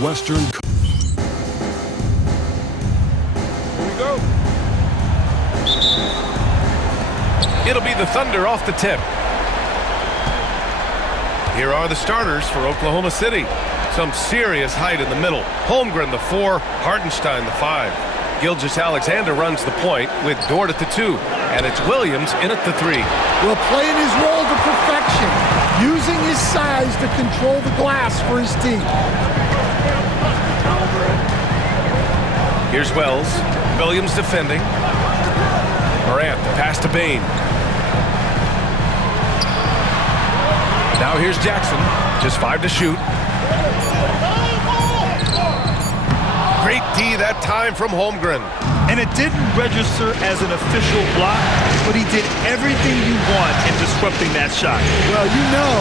Western. Here we go. It'll be the Thunder off the tip. Here are the starters for Oklahoma City. Some serious height in the middle. Holmgren, the 4, Hartenstein, the 5. Gilgeous-Alexander runs the point with Dort at the 2. And it's Williams in at the 3. Well, playing his role to perfection, using his size to control the glass for his team. Here's Wells. Williams defending. Morant, the pass to Bain. Now here's Jackson. Just 5 to shoot. Great D that time from Holmgren. And it didn't register as an official block, but he did everything you want in disrupting that shot. Well, you know,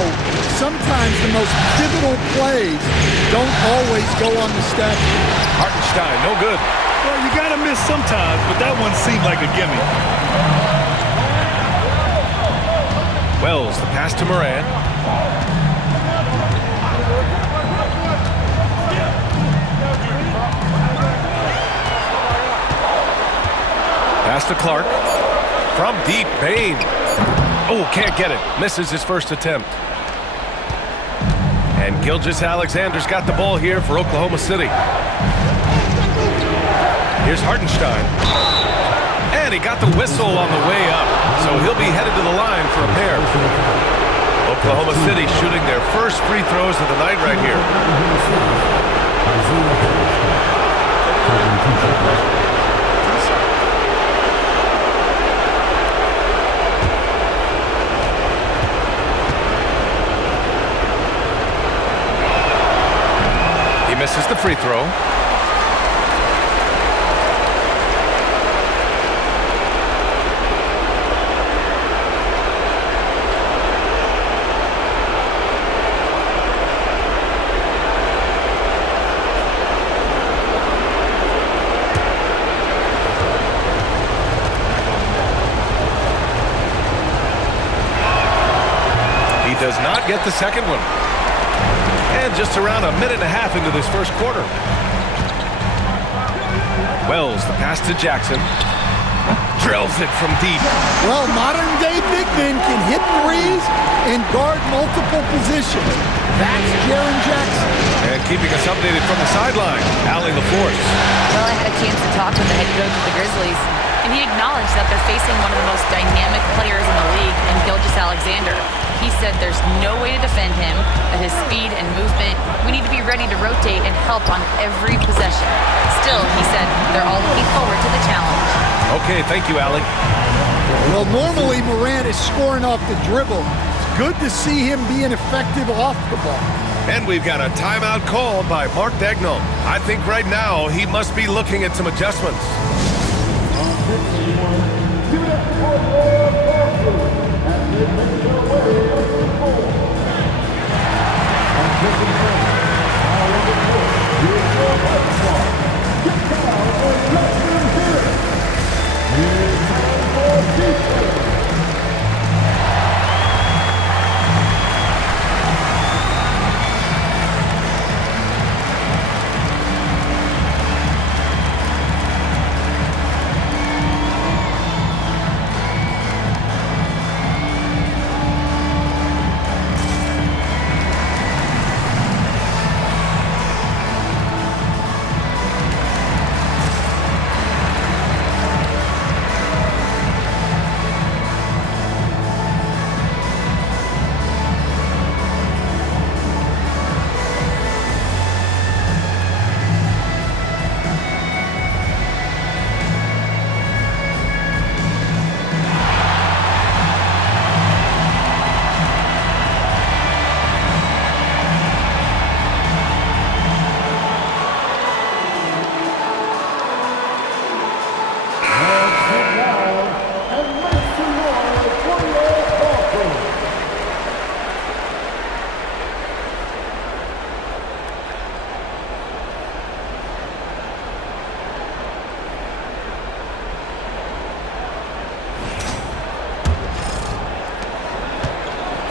sometimes the most pivotal plays don't always go on the stat sheet. Hartenstein, no good. Well, you got to miss sometimes, but that one seemed like a gimme. Wells, the pass to Morant. Pass to Clark. From deep, Bain. Oh, can't get it. Misses his first attempt. And Gilgeous-Alexander's got the ball here for Oklahoma City. Here's Hartenstein. And he got the whistle on the way up. So he'll be headed to the line for a pair. Oklahoma City shooting their first free throws of the night right here. Misses the free throw. He does not get the second one. And just around a minute and a half into this first quarter. Wells, the pass to Jackson. Drills it from deep. Well, modern-day big men can hit threes and guard multiple positions. That's Jaren Jackson. And keeping us updated from the sideline, Allie LaForce. Well, I had a chance to talk with the head coach of the Grizzlies, and he acknowledged that they're facing one of the most dynamic players in the league in Gilgeous-Alexander. He said there's no way to defend him, that his speed and movement, we need to be ready to rotate and help on every possession. Still, he said they're all looking forward to the challenge. Okay, thank you, Allie. Well, normally Morant is scoring off the dribble. It's good to see him being effective off the ball. And we've got a timeout called by Mark Daigneault. I think right now he must be looking at some adjustments.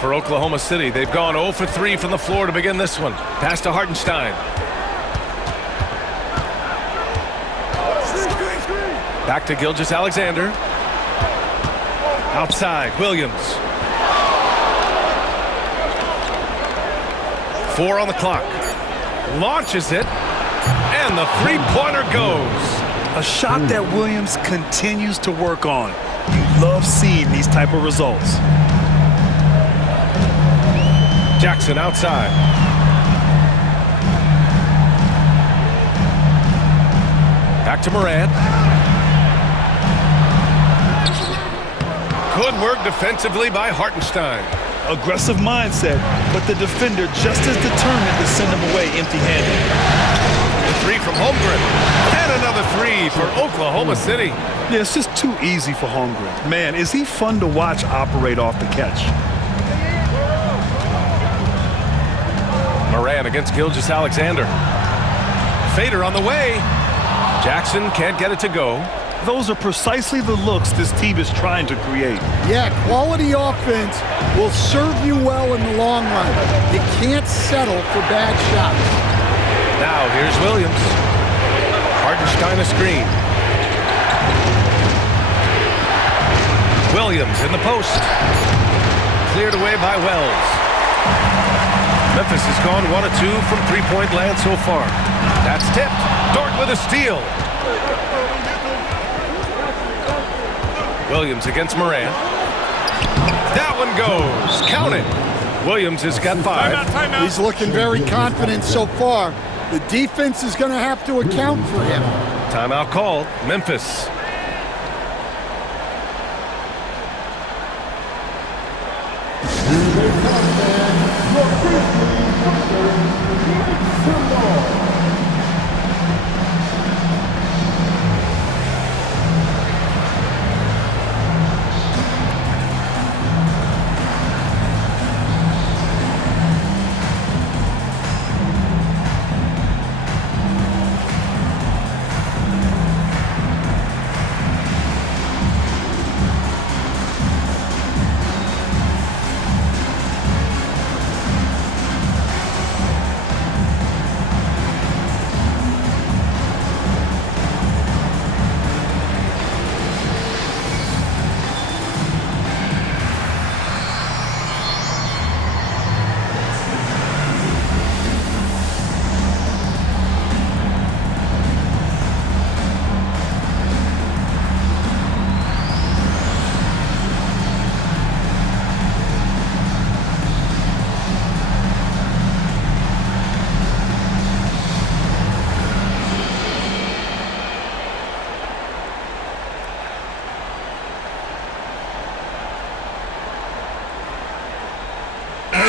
For Oklahoma City, they've gone 0 for 3 from the floor to begin this one. Pass to Hartenstein. Back to Gilgeous-Alexander. Outside, Williams. 4 on the clock. Launches it, and the three-pointer goes. A shot that Williams continues to work on. You love seeing these type of results. Jackson outside. Back to Morant. Good work defensively by Hartenstein. Aggressive mindset, but the defender just as determined to send him away empty-handed. A 3 from Holmgren. And another 3 for Oklahoma City. Yeah, it's just too easy for Holmgren. Man, is he fun to watch operate off the catch. Morant against Gilgeous-Alexander. Fader on the way. Jackson can't get it to go. Those are precisely the looks this team is trying to create. Yeah, quality offense will serve you well in the long run. You can't settle for bad shots. Now here's Williams. Hartenstein a screen. Williams in the post. Cleared away by Wells. Memphis has gone 1 of 2 from three-point land so far. That's tipped. Dort with a steal. Williams against Morant. That one goes. Count it. Williams has got 5. Timeout. He's looking very confident so far. The defense is going to have to account for him. Timeout called. Memphis.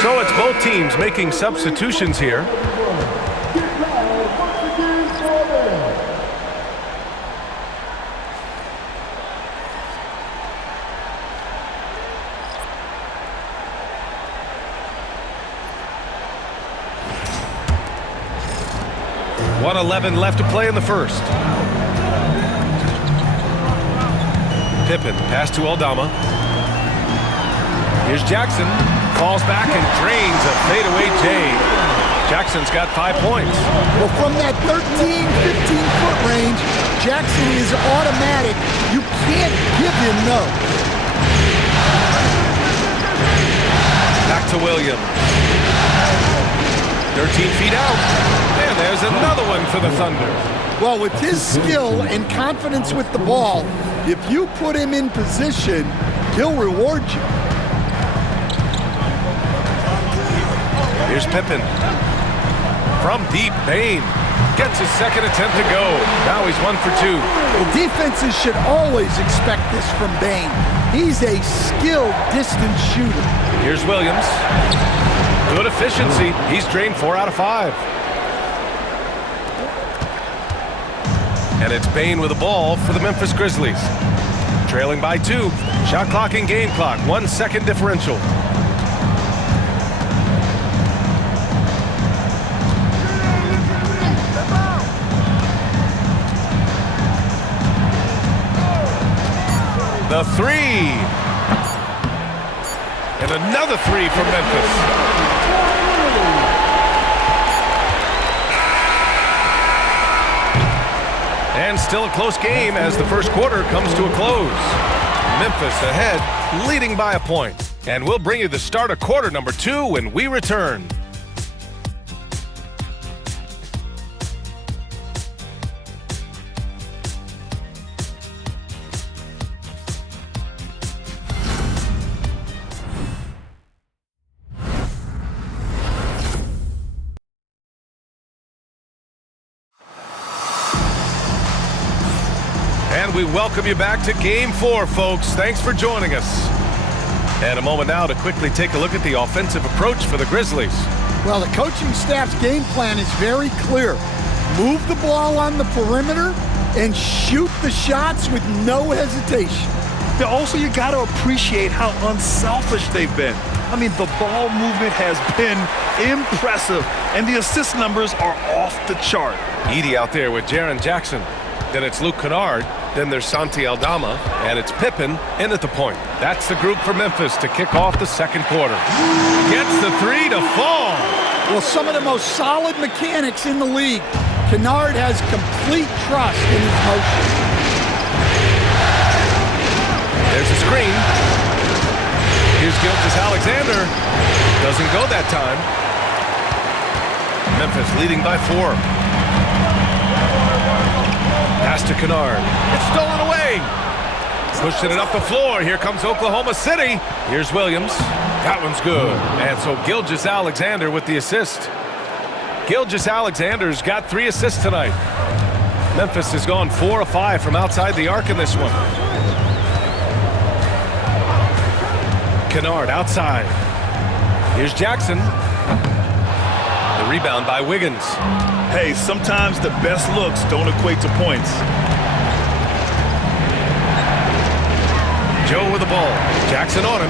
So it's both teams making substitutions here. .111 left to play in the first. Pippen, pass to Aldama. Here's Jackson. Falls back and drains a fadeaway J. Jackson's got 5 points. Well, from that 13, 15-foot range, Jackson is automatic. You can't give him no. Back to Williams. 13 feet out. And there's another one for the Thunder. Well, with his skill and confidence with the ball, if you put him in position, he'll reward you. Here's Pippen. From deep, Bane gets his second attempt to go. Now he's 1 for 2. Well, defenses should always expect this from Bane. He's a skilled distance shooter. Here's Williams. Good efficiency. He's drained 4 out of 5. And it's Bane with the ball for the Memphis Grizzlies. Trailing by 2. Shot clock and game clock. 1 second differential. The 3. And another 3 from Memphis. And still a close game as the first quarter comes to a close. Memphis ahead, leading by a point. And we'll bring you the start of quarter number 2 when we return. And we welcome you back to Game 4, folks. Thanks for joining us. And a moment now to quickly take a look at the offensive approach for the Grizzlies. Well, the coaching staff's game plan is very clear. Move the ball on the perimeter and shoot the shots with no hesitation. Also, you got to appreciate how unselfish they've been. I mean, the ball movement has been impressive, and the assist numbers are off the chart. Edey out there with Jaren Jackson. Then it's Luke Kennard. Then there's Santi Aldama. And it's Pippen in at the point. That's the group for Memphis to kick off the second quarter. Gets the 3 to fall. Well, some of the most solid mechanics in the league. Kennard has complete trust in his motion. There's a screen. Here's Gilgeous-Alexander. Doesn't go that time. Memphis leading by 4. Pass to Kennard. It's stolen away. Pushing it up the floor. Here comes Oklahoma City. Here's Williams. That one's good. And so Gilgeous-Alexander with the assist. Gilgeous-Alexander's got 3 assists tonight. Memphis has gone 4 of 5 from outside the arc in this one. Kennard outside. Here's Jackson. The rebound by Wiggins. Hey, sometimes the best looks don't equate to points. Joe with the ball. Jackson on him.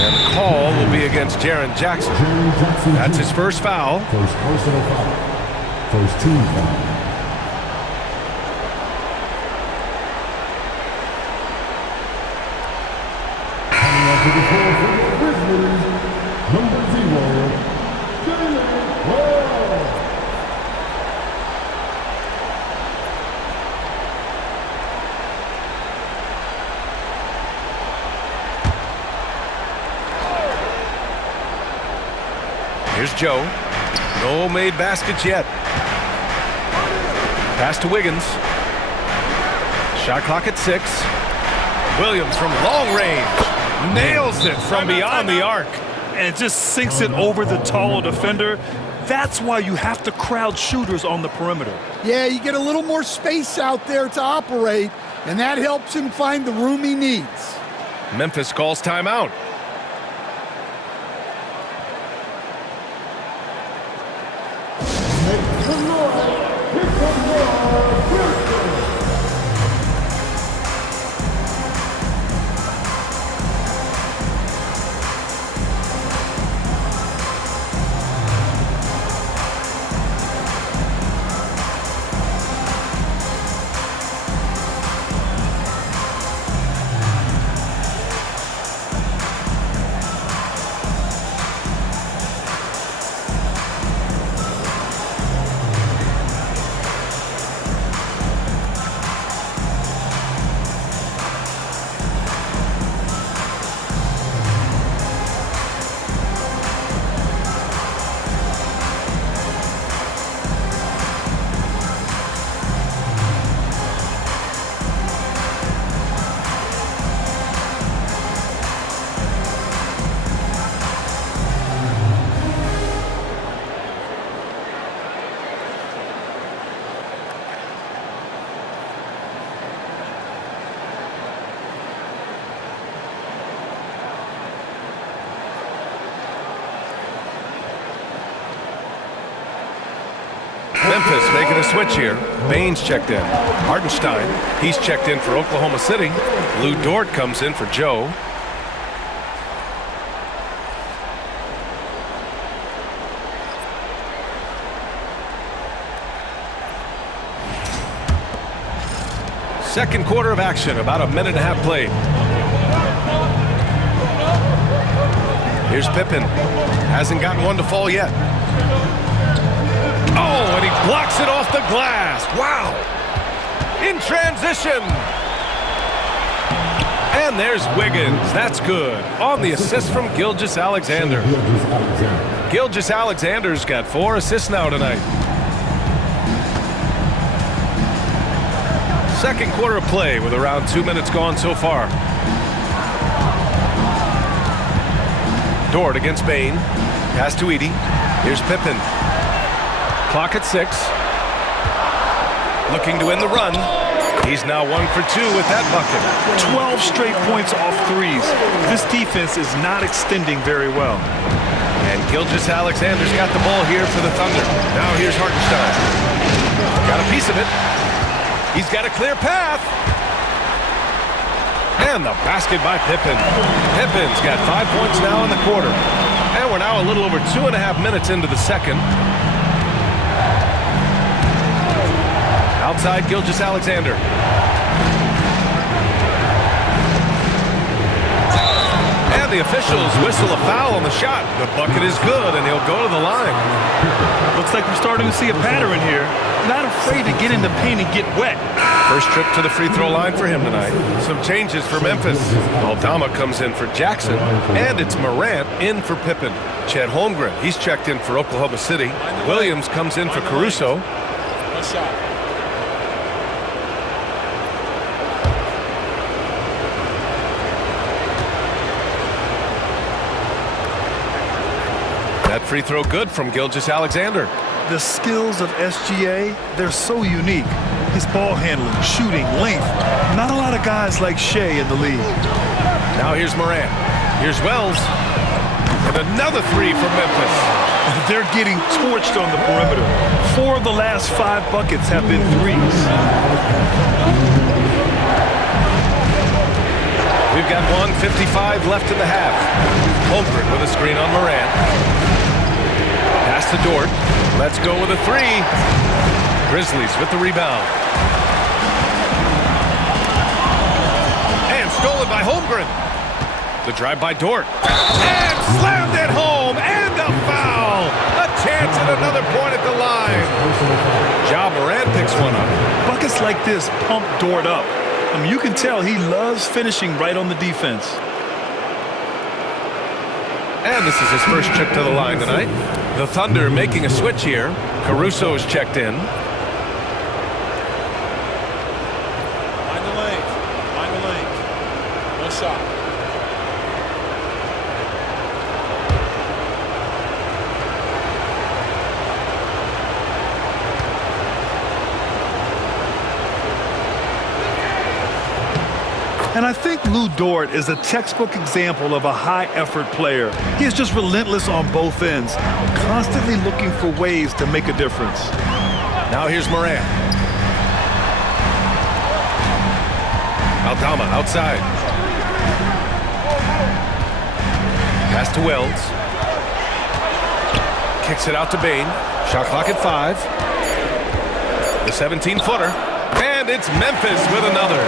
And the call will be against Jaren Jackson. That's his first foul. First personal foul. First team foul. Coming up to the floor for the Grizzlies, number 0, Jalen Wall. Here's Joe. No made baskets yet. Pass to Wiggins. Shot clock at 6. Williams from long range. Nails it from beyond the arc. And just sinks it over the taller defender. That's why you have to crowd shooters on the perimeter. Yeah, you get a little more space out there to operate, and that helps him find the room he needs. Memphis calls timeout. Memphis making a switch here. Baines checked in. Hartenstein, he's checked in for Oklahoma City. Lou Dort comes in for Joe. Second quarter of action, about a minute and a half played. Here's Pippen. Hasn't gotten one to fall yet. Oh, and he blocks it off the glass. Wow. In transition. And there's Wiggins. That's good. On the assist from Gilgeous-Alexander. Gilgeous-Alexander's got 4 assists now tonight. Second quarter of play with around 2 minutes gone so far. Dort against Bain. Pass to Edey. Here's Pippen. Clock at 6. Looking to end the run. He's now 1 for 2 with that bucket. 12 straight points off threes. This defense is not extending very well. And Gilgeous-Alexander's got the ball here for the Thunder. Now here's Hartenstein. Got a piece of it. He's got a clear path. And the basket by Pippen. Pippen's got 5 points now in the quarter. And we're now a little over 2.5 minutes into the second. Outside Gilgeous-Alexander. And the officials whistle a foul on the shot. The bucket is good, and he'll go to the line. Looks like we're starting to see a pattern here. Not afraid to get in the paint and get wet. First trip to the free throw line for him tonight. Some changes for Memphis. Aldama comes in for Jackson, and it's Morant in for Pippen. Chet Holmgren, he's checked in for Oklahoma City. Williams comes in for Caruso. That free throw good from Gilgeous-Alexander. The skills of SGA, they're so unique. His ball handling, shooting, length. Not a lot of guys like Shea in the league. Now here's Morant. Here's Wells. And another three from Memphis. They're getting torched on the perimeter. 4 of the last 5 buckets have been threes. We've got 1:55 left in the half. Holmgren with a screen on Morant. Pass to Dort. Let's go with a 3. Grizzlies with the rebound. And stolen by Holmgren. The drive by Dort. And slammed it home. And a foul. A chance at another point at the line. Ja Morant picks one up. Buckets like this pump Dort up. I mean, you can tell he loves finishing right on the defense. And this is his first trip to the line tonight. The Thunder making a switch here. Caruso's checked in. Find the lane. Find the lane. No shot. And I think Lou Dort is a textbook example of a high-effort player. He is just relentless on both ends, constantly looking for ways to make a difference. Now here's Morant. Aldama outside. Pass to Wells. Kicks it out to Bain. Shot clock at 5. The 17-footer. And it's Memphis with another.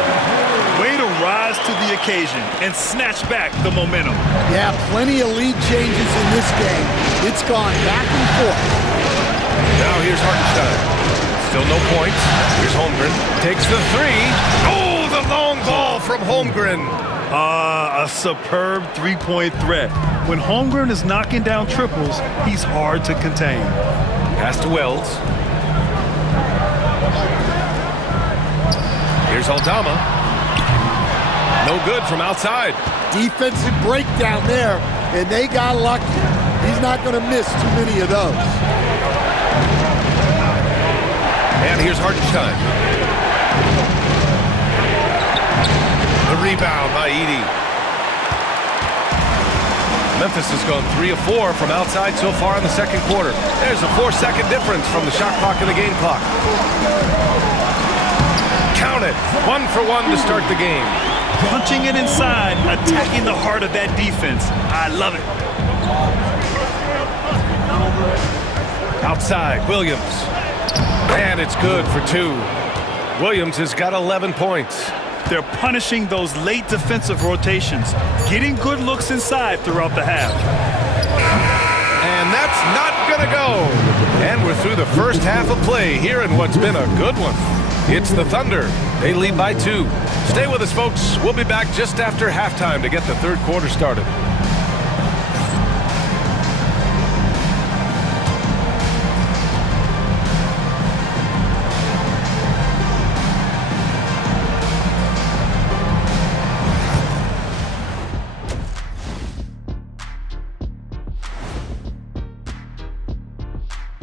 Way to rise to the occasion and snatch back the momentum. Yeah, plenty of lead changes in this game. It's gone back and forth. Now here's Hartenstein. Still no points. Here's Holmgren. Takes the 3. Oh, the long ball from Holmgren. A superb three-point threat. When Holmgren is knocking down triples, he's hard to contain. Pass to Wells. Here's Aldama. No good from outside. Defensive breakdown there, and they got lucky. He's not going to miss too many of those. And here's Hartenstein. The rebound by Edey. Memphis has gone 3 of 4 from outside so far in the second quarter. There's a 4-second difference from the shot clock and the game clock. Count it. 1 for 1 to start the game. Punching it inside, attacking the heart of that defense. I love it. Outside, Williams. And it's good for 2. Williams has got 11 points. They're punishing those late defensive rotations, getting good looks inside throughout the half. And that's not going to go. And we're through the first half of play here in what's been a good one. It's the Thunder. They lead by 2. Stay with us, folks. We'll be back just after halftime to get the third quarter started.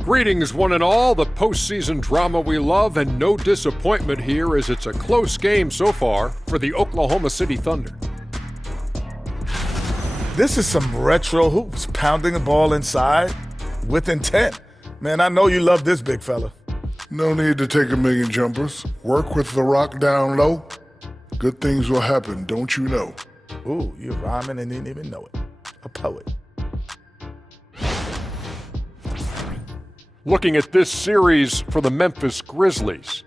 Greetings, one and all. The postseason drama we love, and no disappointment here as it's a close game so far for the Oklahoma City Thunder. This is some retro hoops, pounding the ball inside with intent. Man, I know you love this, big fella. No need to take a million jumpers. Work with the rock down low. Good things will happen, don't you know? Ooh, you're rhyming and didn't even know it. A poet. Looking at this series for the Memphis Grizzlies.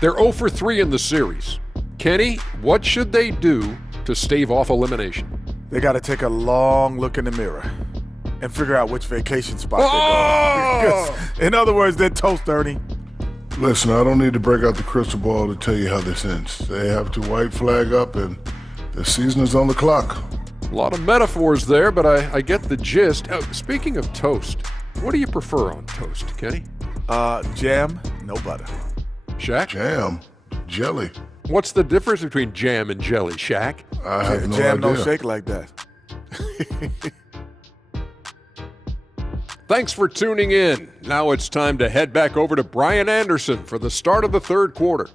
They're 0 for 3 in the series. Kenny, what should they do to stave off elimination? They got to take a long look in the mirror and figure out which vacation spot they're going. In other words, they're toast, Ernie. Listen, I don't need to break out the crystal ball to tell you how this ends. They have to white flag up and the season is on the clock. A lot of metaphors there, but I get the gist. Speaking of toast, what do you prefer on toast, Kenny? Jam, no butter. Shaq? Jam, jelly. What's the difference between jam and jelly, Shaq? I have no Jam idea. don't shake like that. Thanks for tuning in. Now it's time to head back over to Brian Anderson for the start of the third quarter.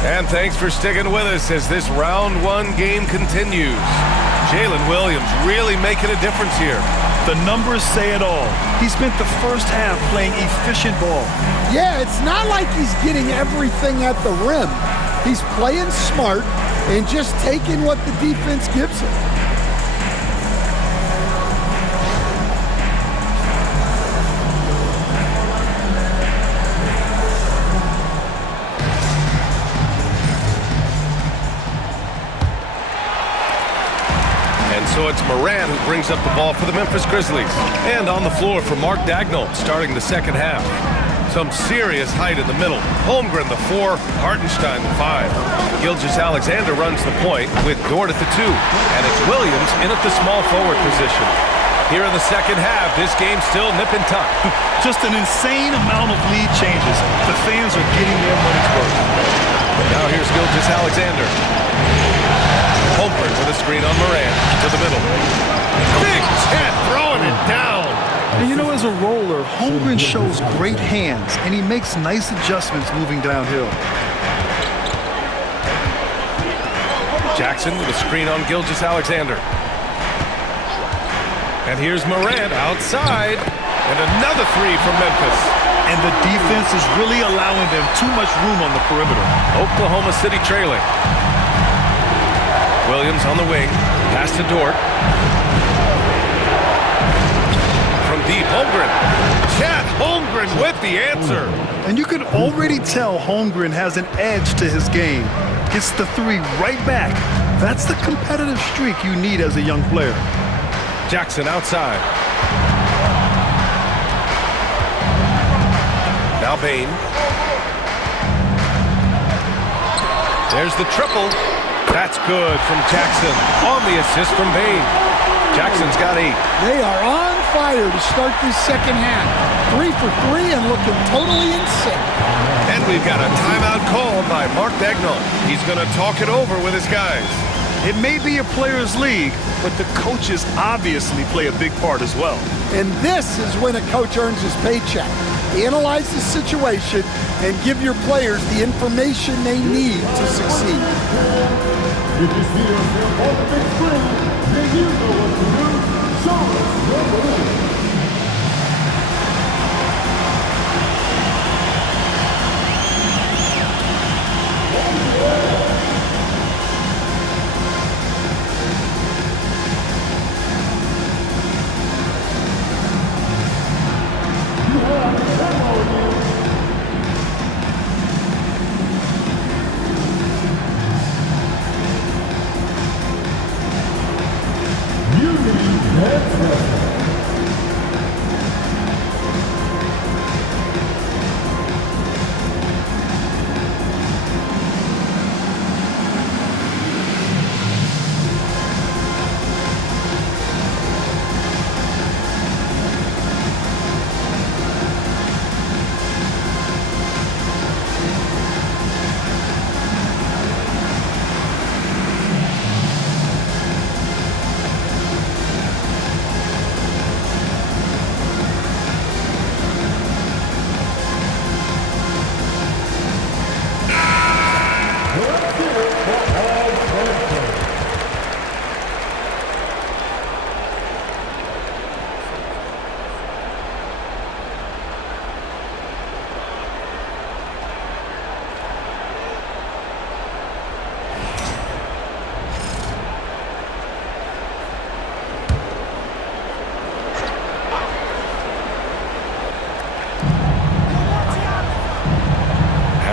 And thanks for sticking with us as this round 1 game continues. Jalen Williams really making a difference here. The numbers say it all. He spent the first half playing efficient ball. Yeah, it's not like he's getting everything at the rim. He's playing smart and just taking what the defense gives him. So it's Moran who brings up the ball for the Memphis Grizzlies. And on the floor for Mark Dagnall, starting the second half. Some serious height in the middle. Holmgren, the 4, Hartenstein, the 5. Gilgeous-Alexander runs the point with Dort at the 2. And it's Williams in at the small forward position. Here in the second half, this game's still nip and tuck. Just an insane amount of lead changes. The fans are getting their money's worth. Now here's Gilgeous-Alexander. Holmgren with a screen on Moran to the middle. Big Chet throwing it down. And you know, as a roller, Holmgren shows great hands, and he makes nice adjustments moving downhill. Jackson with a screen on Gilgeous-Alexander. And here's Moran outside. And another 3 from Memphis. And the defense is really allowing them too much room on the perimeter. Oklahoma City trailing. Williams on the wing, pass to Dort. From deep, Holmgren. Chet Holmgren with the answer. And you can already tell Holmgren has an edge to his game. Gets the 3 right back. That's the competitive streak you need as a young player. Jackson outside. Now Bain. There's the triple. That's good from Jackson on the assist from Bain. Jackson's got 8. They are on fire to start this second half. 3 for 3 and looking totally in sync. And we've got a timeout called by Mark Dagnall. He's going to talk it over with his guys. It may be a players' league, but the coaches obviously play a big part as well. And this is when a coach earns his paycheck. Analyze the situation and give your players the information they need to succeed. If you see yourself on the big screen, then you know what to do. Show us your belief.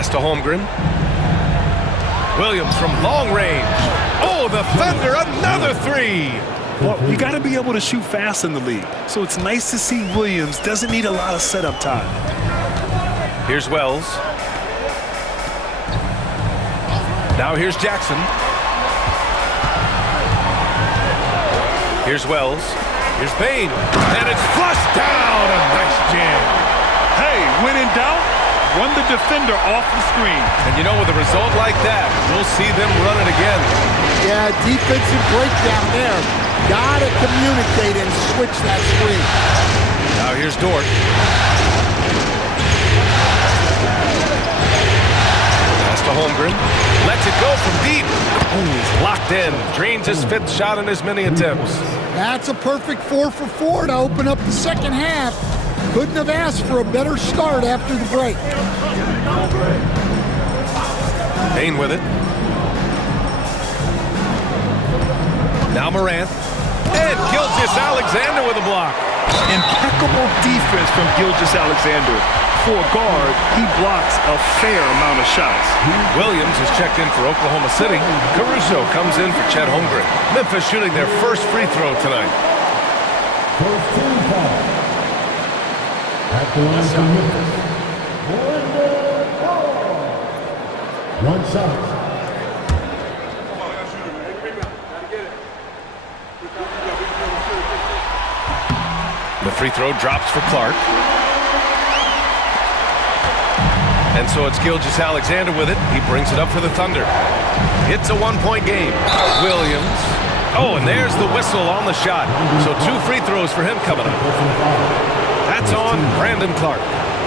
Pass to Holmgren. Williams from long range. Oh, the Thunder, another three. Well, you got to be able to shoot fast in the league. So it's nice to see Williams doesn't need a lot of setup time. Here's Wells. Now here's Jackson. Here's Wells. Here's Bain. And it's flushed down. A nice jam. Hey, when in doubt, run the defender off the screen. And you know, with a result like that, we'll see them run it again. Yeah, defensive breakdown there. Gotta communicate and switch that screen. Now here's Dort. Pass to Holmgren. Lets it go from deep. Ooh, he's locked in. Drains his 5th shot in as many attempts. That's a perfect 4 for 4 to open up the second half. Couldn't have asked for a better start after the break. Bain with it. Now Morant. And Gilgeous-Alexander with a block. Impeccable defense from Gilgeous-Alexander. For a guard, he blocks a fair amount of shots. Williams is checked in for Oklahoma City. Caruso comes in for Chet Holmgren. Memphis shooting their first free throw tonight. First team foul. At the line for Memphis. One shot. The free throw drops for Clark. And so it's Gilgeous-Alexander with it. He brings it up for the Thunder. It's a 1-point game. Williams. Oh, and there's the whistle on the shot. So 2 free throws for him coming up. That's on Brandon Clark.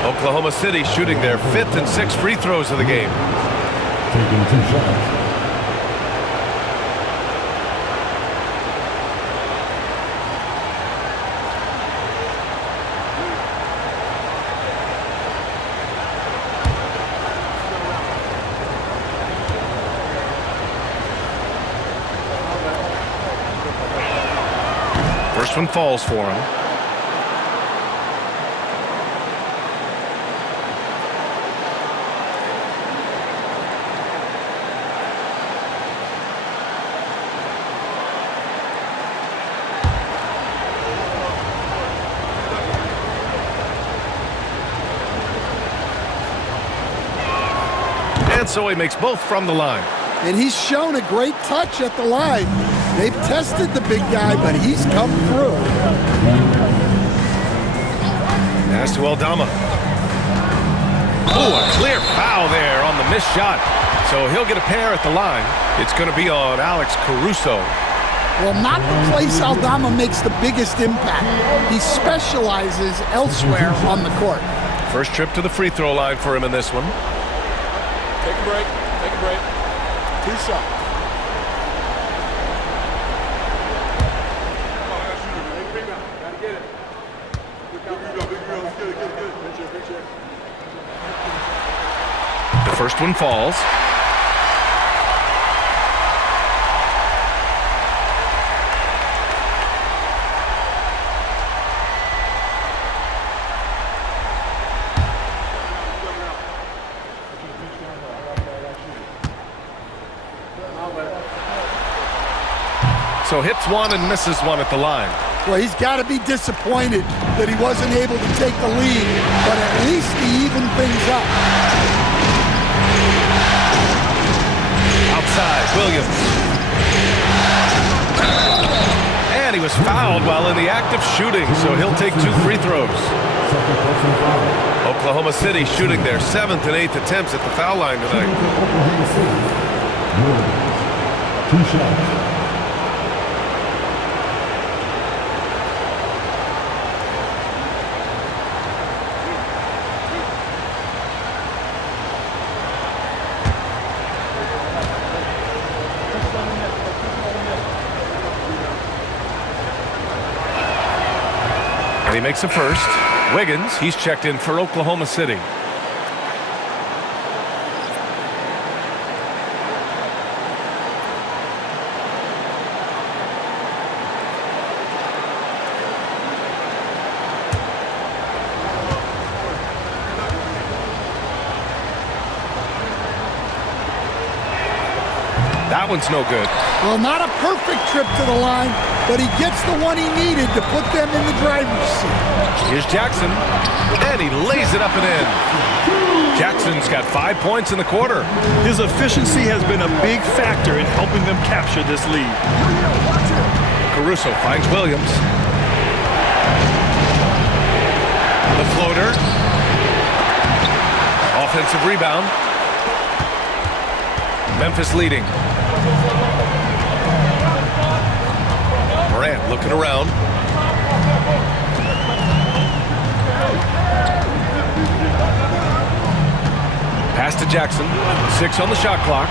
Oklahoma City shooting their 5th and 6th free throws of the game. Taking 2 shots. First one falls for him. And so he makes both from the line. And he's shown a great touch at the line. They've tested the big guy, but he's come through. Pass to Aldama. Oh, a clear foul there on the missed shot. So he'll get a pair at the line. It's going to be on Alex Caruso. Well, not the place Aldama makes the biggest impact. He specializes elsewhere on the court. First trip to the free throw line for him in this one. Take a break. Take a break. 2 shots. The first one falls. So hits one and misses one at the line. Well, he's got to be disappointed that he wasn't able to take the lead, but at least he evened things up. Outside, Williams. And he was fouled while in the act of shooting, so he'll take 2 free throws. Oklahoma City shooting their 7th and 8th attempts at the foul line tonight. 2 shots. And he makes a first. Wiggins, he's checked in for Oklahoma City. That one's no good. Well, not a perfect trip to the line, but he gets the one he needed to put them in the driver's seat. Here's Jackson, and he lays it up and in. Jackson's got 5 points in the quarter. His efficiency has been a big factor in helping them capture this lead. Caruso finds Williams. The floater. Offensive rebound. Memphis leading. Morant looking around. Pass to Jackson. 6 on the shot clock.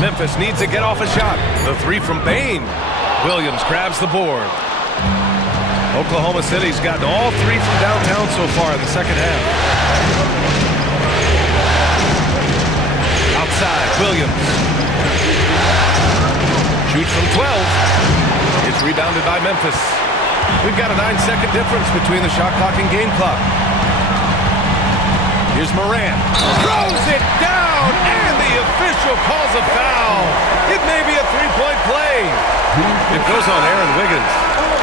Memphis needs to get off a shot. The 3 from Bain. Williams grabs the board. Oklahoma City's gotten all 3 from downtown so far in the second half. Outside, Williams. Shoots from 12. It's rebounded by Memphis. We've got a 9-second difference between the shot clock and game clock. Here's Morant. Throws it down, and the official calls a foul. It may be a 3-point play. It goes on Aaron Wiggins.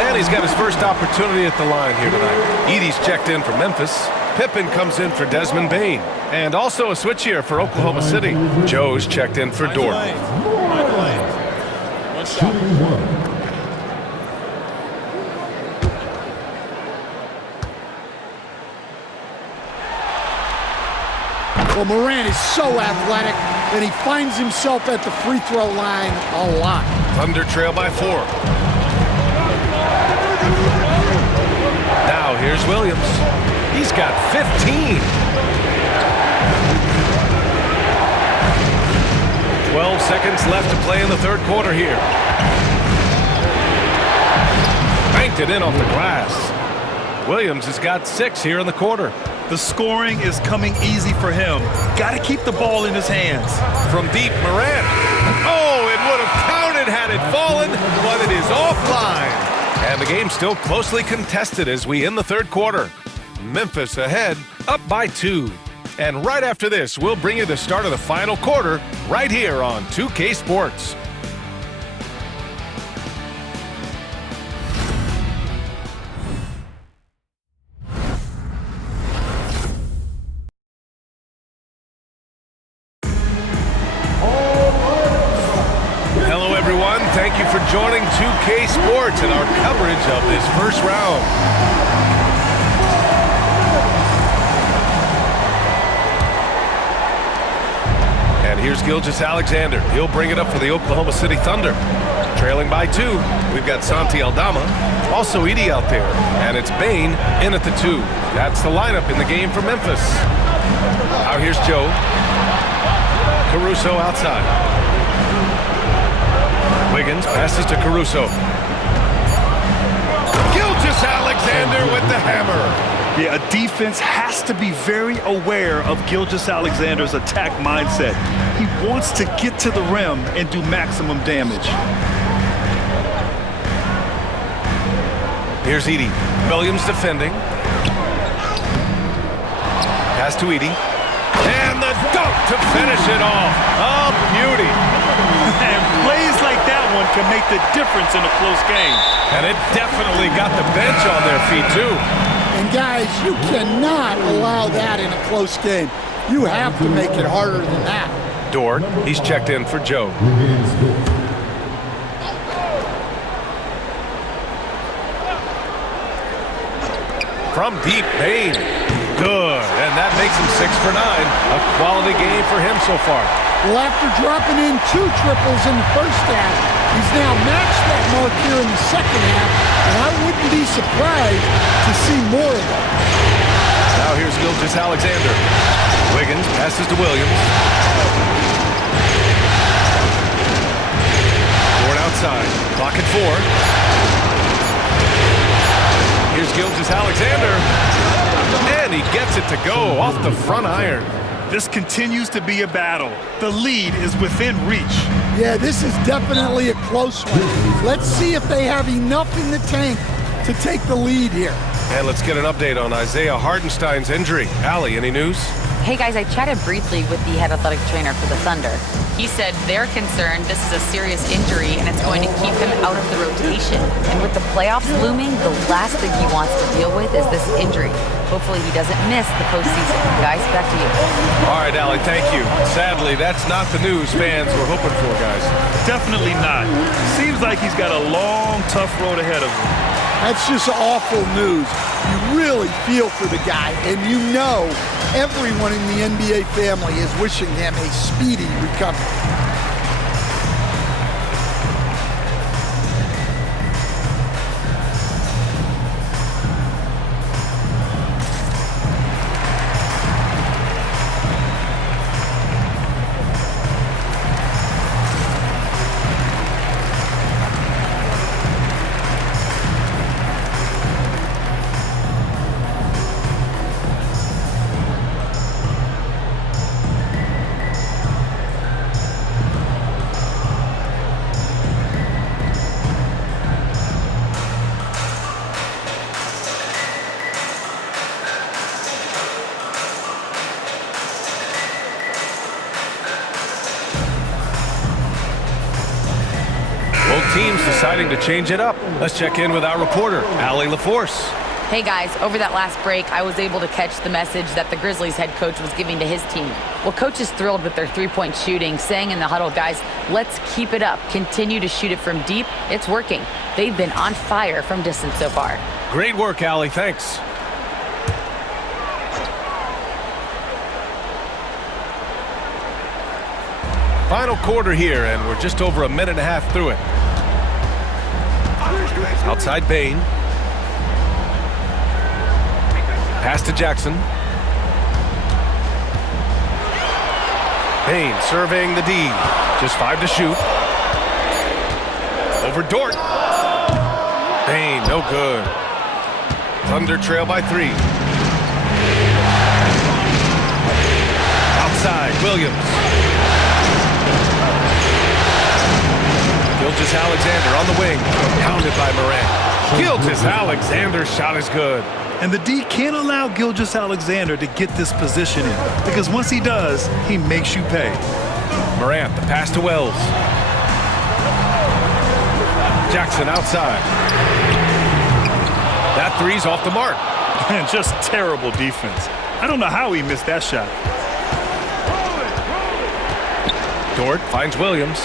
And he's got his first opportunity at the line here tonight. Edey's checked in for Memphis. Pippen comes in for Desmond Bain. And also a switch here for Oklahoma City. Joe's checked in for Dort. One shot. Well, Morant is so athletic, and he finds himself at the free throw line a lot. Thunder trail by 4. Now here's Williams. He's got 15. 12 seconds left to play in the third quarter here. Banked it in off the glass. Williams has got 6 here in the quarter. The scoring is coming easy for him. Got to keep the ball in his hands. From deep, Morant. Oh, it would have counted had it fallen, but it is offline. And the game's still closely contested as we end the third quarter. Memphis ahead, up by 2. And right after this, we'll bring you the start of the final quarter right here on 2K Sports. Hello, everyone. Thank you for joining 2K Sports and our coverage of this first round. And here's Gilgeous-Alexander. He'll bring it up for the Oklahoma City Thunder. Trailing by 2, we've got Santi Aldama. Also Edey out there. And it's Bain in at the 2. That's the lineup in the game for Memphis. Now here's Joe. Caruso outside. Wiggins passes to Caruso. Gilgeous-Alexander with the hammer. Yeah, a defense has to be very aware of Gilgeous-Alexander's attack mindset. He wants to get to the rim and do maximum damage. Here's Edey. Williams defending. Pass to Edey. And the dunk to finish it off. A beauty. And plays like that one can make the difference in a close game. And it definitely got the bench on their feet, too. And guys, you cannot allow that in a close game. You have to make it harder than that. Dort, he's checked in for Joe. From deep, Bain. Good, and that makes him 6 for 9. A quality game for him so far. Well, after dropping in 2 triples in the first half, he's now matched that mark here in the second half, and I wouldn't be surprised to see more of that. Now here's Gilgeous-Alexander. Wiggins passes to Williams. Ford outside. Clock at 4. Here's Gilgeous-Alexander. And he gets it to go off the front iron. This continues to be a battle. The lead is within reach. Yeah, this is definitely a close one. Let's see if they have enough in the tank to take the lead here. And let's get an update on Isaiah Hartenstein's injury. Allie, any news? Hey guys, I chatted briefly with the head athletic trainer for the Thunder. He said they're concerned this is a serious injury and it's going to keep him out of the rotation. And with the playoffs looming, the last thing he wants to deal with is this injury. Hopefully he doesn't miss the postseason. Guys, back to you. All right, Allie, thank you. Sadly, that's not the news fans were hoping for, guys. Definitely not. Seems like he's got a long, tough road ahead of him. That's just awful news. You really feel for the guy, and you know everyone in the NBA family is wishing him a speedy recovery. Teams deciding to change it up. Let's check in with our reporter, Allie LaForce. Hey guys, over that last break, I was able to catch the message that the Grizzlies head coach was giving to his team. Well, coach is thrilled with their three-point shooting, saying in the huddle, guys, let's keep it up. Continue to shoot it from deep. It's working. They've been on fire from distance so far. Great work, Allie. Thanks. Final quarter here, and we're just over a minute and a half through it. Outside Bain. Pass to Jackson. Bain serving the D. Just 5 to shoot. Over Dort. Bain, no good. Thunder trail by 3. Outside, Williams. Gilgeous-Alexander on the wing, pounded by Morant. Gilgeous-Alexander's shot is good. And the D can't allow Gilgeous-Alexander to get this position in, because once he does, he makes you pay. Morant, the pass to Wells. Jackson outside. That three's off the mark. And just terrible defense. I don't know how he missed that shot. Dort finds Williams.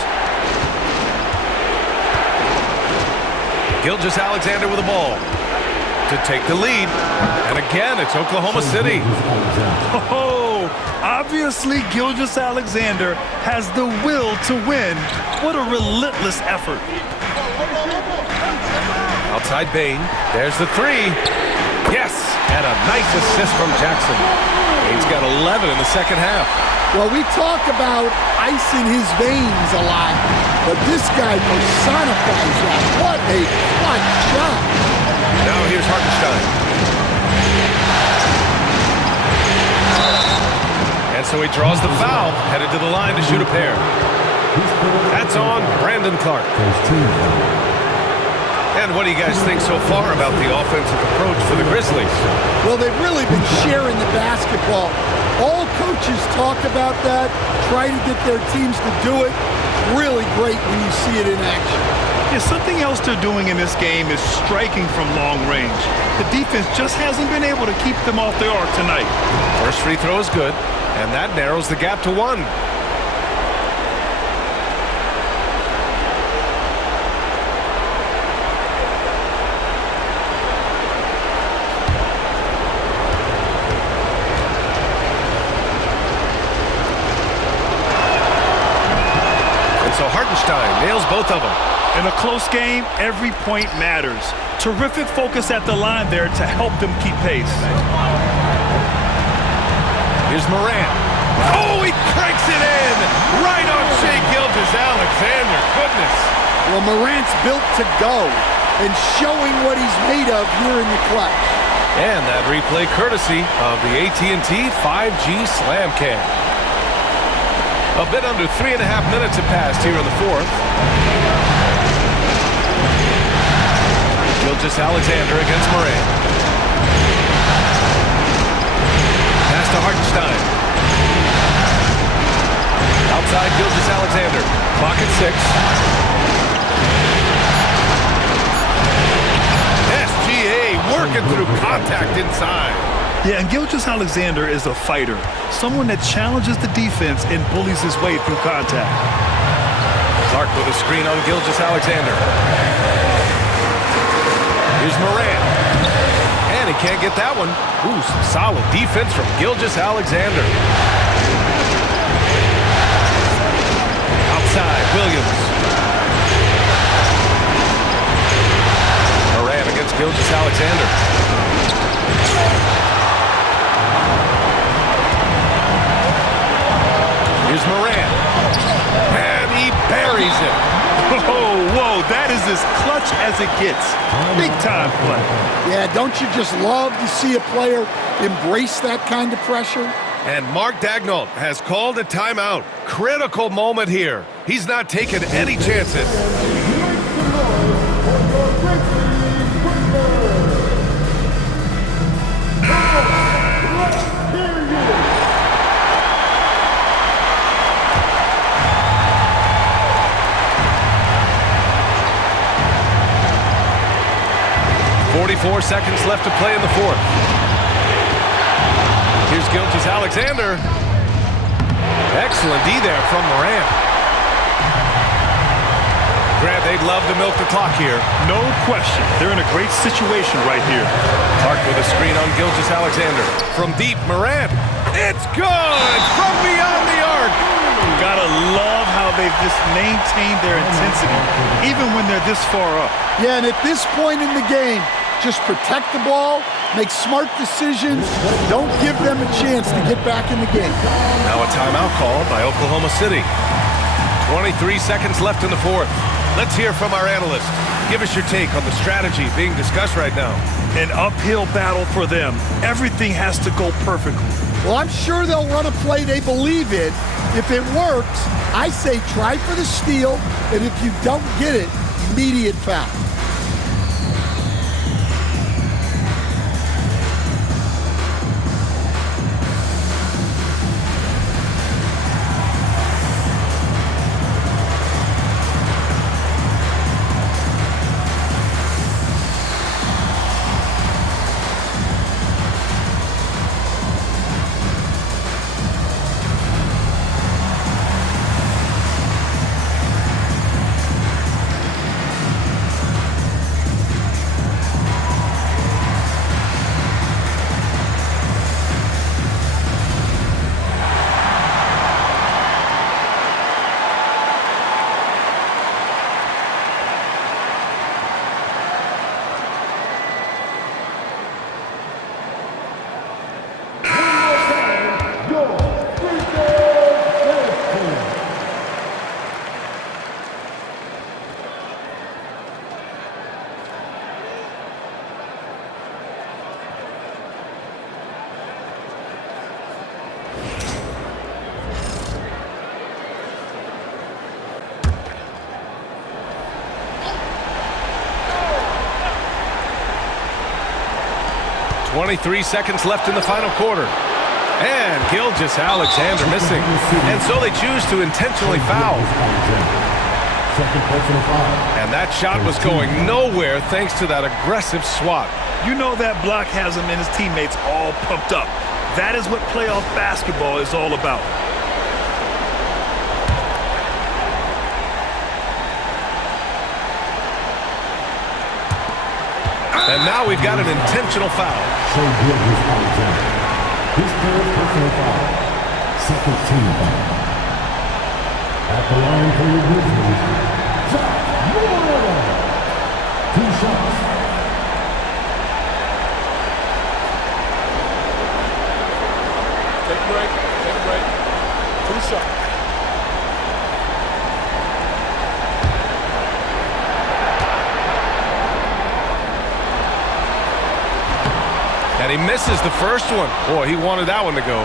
Gilgeous-Alexander with the ball to take the lead. And again, it's Oklahoma City. Oh, obviously Gilgeous-Alexander has the will to win. What a relentless effort. Outside Bain. There's the three. Yes, and a nice assist from Jackson. Bain's got 11 in the second half. Well, we talk about ice in his veins a lot, but this guy personifies that. What a clutch shot. Now here's Hartenstein. And so he draws the foul, headed to the line to shoot a pair. That's on Brandon Clark. And what do you guys think so far about the offensive approach for the Grizzlies? Well, they've really been sharing the basketball. All coaches talk about that, try to get their teams to do it. Really great when you see it in action. Yeah, something else they're doing in this game is striking from long range. The defense just hasn't been able to keep them off the arc tonight. First free throw is good, and that narrows the gap to 1. So Hartenstein nails both of them. In a close game, every point matters. Terrific focus at the line there to help them keep pace. Here's Morant. Oh, he cranks it in! Right on Shai Gilgeous-Alexander. Goodness. Well, Morant's built to go and showing what he's made of here in the clutch. And that replay courtesy of the AT&T 5G Slam Cam. A bit under 3.5 minutes have passed here in the fourth. Gilgeous-Alexander against Morant. Pass to Hartenstein. Outside, Gilgeous-Alexander. Clock at 6. SGA working through contact inside. Yeah, and Gilgeous-Alexander is a fighter, someone that challenges the defense and bullies his way through contact. Clark with a screen on Gilgeous-Alexander. Here's Morant. And he can't get that one. Ooh, some solid defense from Gilgeous-Alexander. Outside, Williams. Morant against Gilgeous-Alexander. Here's Morant. And he buries it. Whoa, that is as clutch as it gets. Big time play. Yeah, don't you just love to see a player embrace that kind of pressure? And Mark Daigneault has called a timeout. Critical moment here. He's not taking any chances. Four seconds left to play in the fourth. Here's Gilgeous-Alexander. Excellent D there from Morant. Grant, they'd love to milk the clock here. No question. They're in a great situation right here. Clark with a screen on Gilgeous-Alexander. From deep, Morant. It's good from beyond the arc. Gotta love how they've just maintained their intensity, even when they're this far up. Yeah, and at this point in the game, just protect the ball, make smart decisions, don't give them a chance to get back in the game. Now a timeout called by Oklahoma City. 23 seconds left in the fourth. Let's hear from our analyst. Give us your take on the strategy being discussed right now. An uphill battle for them. Everything has to go perfectly. Well, I'm sure they'll run a play they believe in. If it works, I say try for the steal, and if you don't get it, immediate foul. .23 seconds left in the final quarter. And Gilgeous-Alexander missing. And so they choose to intentionally foul. And that shot was going nowhere thanks to that aggressive swat. You know that block has him and his teammates all pumped up. That is what playoff basketball is all about. And now we've got an intentional foul. His third personal foul. Second team foul. At the line for the Grizzlies, Morant. 2 shots. Take a break. Take a break. 2 shots. And he misses the first one. Boy, he wanted that one to go.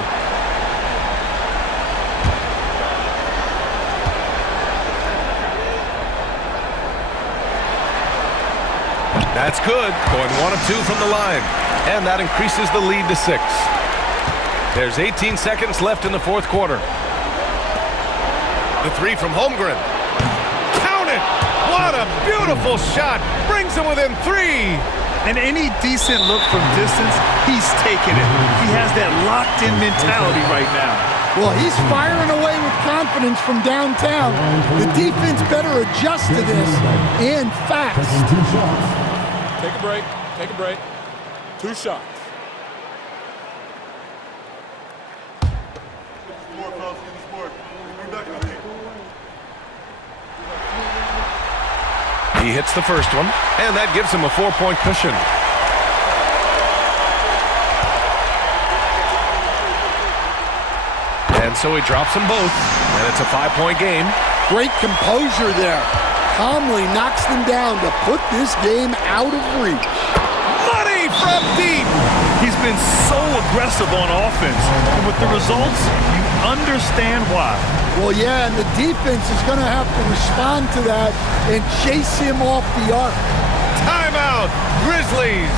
That's good. Going 1 of 2 from the line. And that increases the lead to 6. There's 18 seconds left in the fourth quarter. The three from Holmgren. Count it! What a beautiful shot! Brings him within 3. And any decent look from distance, he's taking it. He has that locked-in mentality right now. Well, he's firing away with confidence from downtown. The defense better adjust to this, and fast. Take a break. Take a break. 2 shots. He hits the first one, and that gives him a 4-point cushion. And so he drops them both, and it's a 5-point game. Great composure there. Calmly knocks them down to put this game out of reach. Money from deep! He's been so aggressive on offense, and with the results, you understand why. Well, yeah, and the defense is going to have to respond to that and chase him off the arc. Timeout, Grizzlies!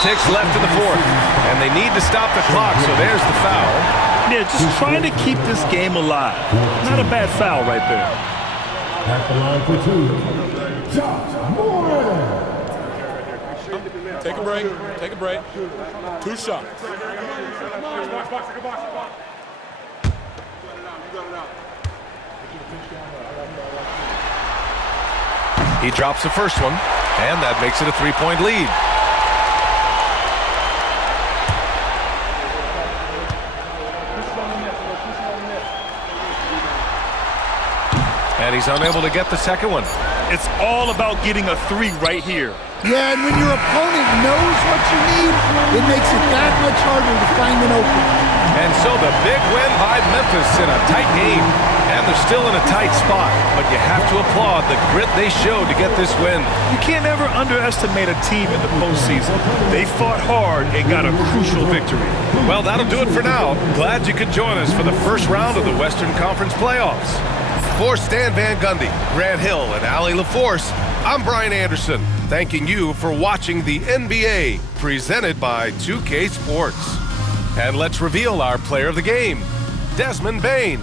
Ticks left in the fourth, and they need to stop the clock, so there's the foul. Yeah, just trying to keep this game alive. Not a bad foul right there. At the line for 2, Josh Moore. Take a break. Take a break. 2 shots. He drops the first one, and that makes it a 3-point lead. And he's unable to get the second one. It's all about getting a 3 right here. Yeah, and when your opponent knows what you need, it makes it that much harder to find an opening. And so the big win by Memphis in a tight game. And they're still in a tight spot, but you have to applaud the grit they showed to get this win. You can't ever underestimate a team in the postseason. They fought hard and got a crucial victory. Well, that'll do it for now. Glad you could join us for the first round of the Western Conference playoffs. For Stan Van Gundy, Grant Hill, and Allie LaForce, I'm Brian Anderson, thanking you for watching the NBA, presented by 2K Sports. And let's reveal our player of the game, Desmond Bane.